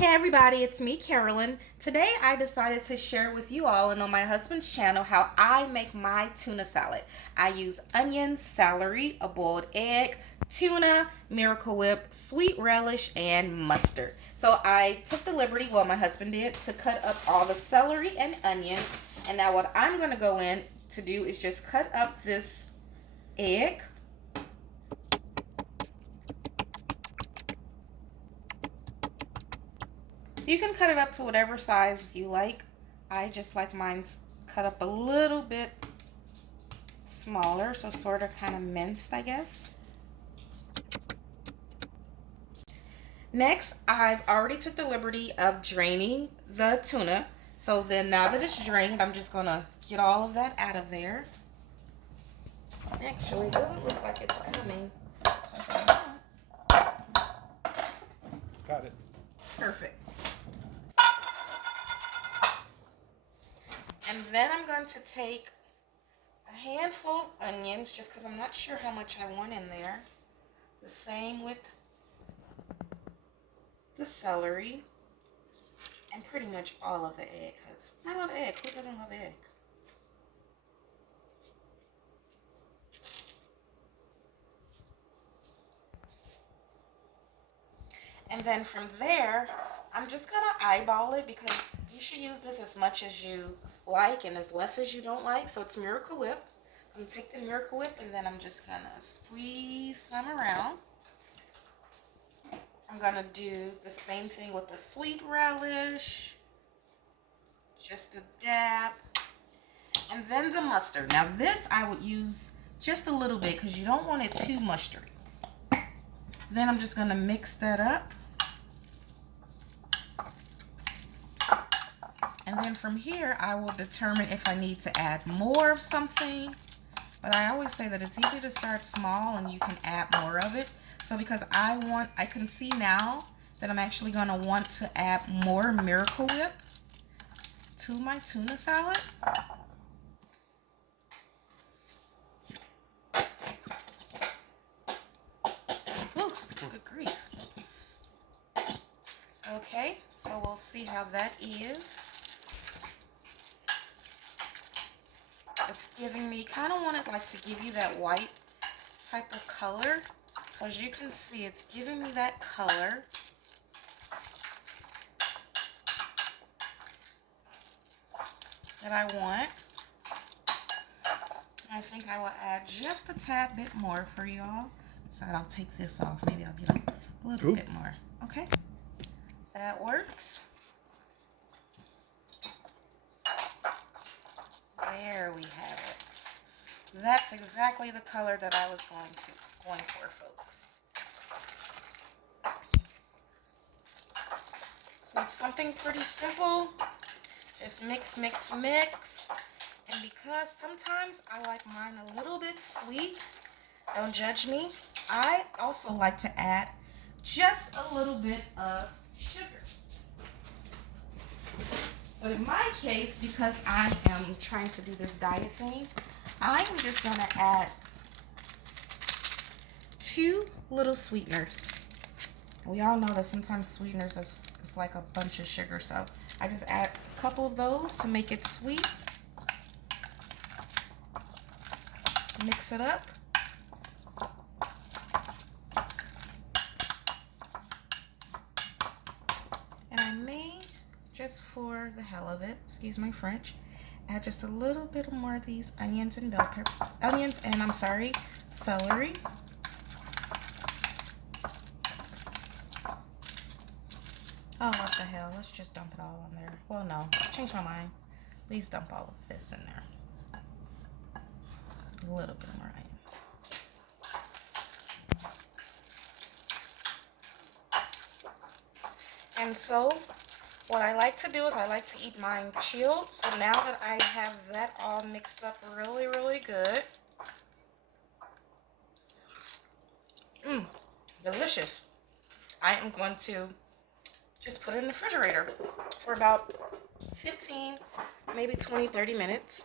Hey everybody, it's me, Carolyn. Today I decided to share with you all and on my husband's channel how I make my tuna salad. I use onions, celery, a boiled egg, tuna, Miracle Whip, sweet relish, and mustard. So I took the liberty, well my husband did, to cut up all the celery and onions. And now what I'm going to go in to do is just cut up this egg. You can cut it up to whatever size you like. I just like mine's cut up a little bit smaller, so sort of kind of minced, I guess. Next, I've already took the liberty of draining the tuna. So then now that it's drained, I'm just gonna get all of that out of there. Actually, it doesn't look like it's coming. Got it. Perfect. And then I'm going to take a handful of onions, just because I'm not sure how much I want in there. The same with the celery. And pretty much all of the egg, because I love egg. Who doesn't love egg? And then from there, I'm just going to eyeball it, because you should use this as much as you like and as less as you don't like. So it's Miracle Whip. I'm going to take the Miracle Whip and then I'm just going to squeeze some around. I'm going to do the same thing with the sweet relish. Just a dab. And then the mustard. Now this I would use just a little bit because you don't want it too mustardy. Then I'm just going to mix that up. And then from here, I will determine if I need to add more of something. But I always say that it's easy to start small and you can add more of it. So because I can see now that I'm actually going to want to add more Miracle Whip to my tuna salad. Ooh, good grief. Okay, so we'll see how that is. It's giving me, kind of want it like to give you that white type of color. So as you can see, it's giving me that color. That I want. I think I will add just a tad bit more for y'all. So I'll take this off. Maybe I'll get a little bit more. Okay, that works. There we have it. That's exactly the color that I was going for, folks. So it's something pretty simple. Just mix, mix, mix. And because sometimes I like mine a little bit sweet, don't judge me, I also like to add just a little bit of sugar. But in my case, because I am trying to do this diet thing, I'm just going to add 2 little sweeteners. We all know that sometimes sweeteners is like a bunch of sugar, so I just add a couple of those to make it sweet. Mix it up. And I may, just for the hell of it, excuse my French, add just a little bit more of these onions and bell pepper, celery. Oh, what the hell? Let's just dump it all on there. Well, no, change my mind. Please dump all of this in there. A little bit more onions. And so, what I like to do is I like to eat mine chilled. So now that I have that all mixed up really, really good. Delicious. I am going to just put it in the refrigerator for about 15, maybe 20, 30 minutes.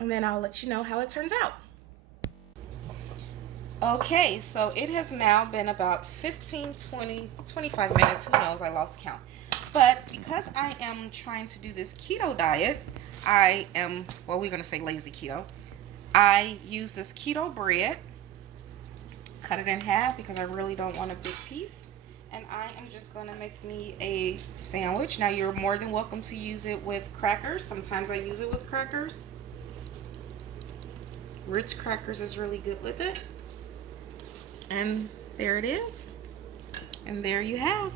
And then I'll let you know how it turns out. Okay, so it has now been about 15, 20, 25 minutes. Who knows? I lost count. But because I am trying to do this keto diet, well, we're going to say lazy keto. I use this keto bread, cut it in half because I really don't want a big piece. And I am just going to make me a sandwich. Now, you're more than welcome to use it with crackers. Sometimes I use it with crackers. Ritz crackers is really good with it. And there it is. And there you have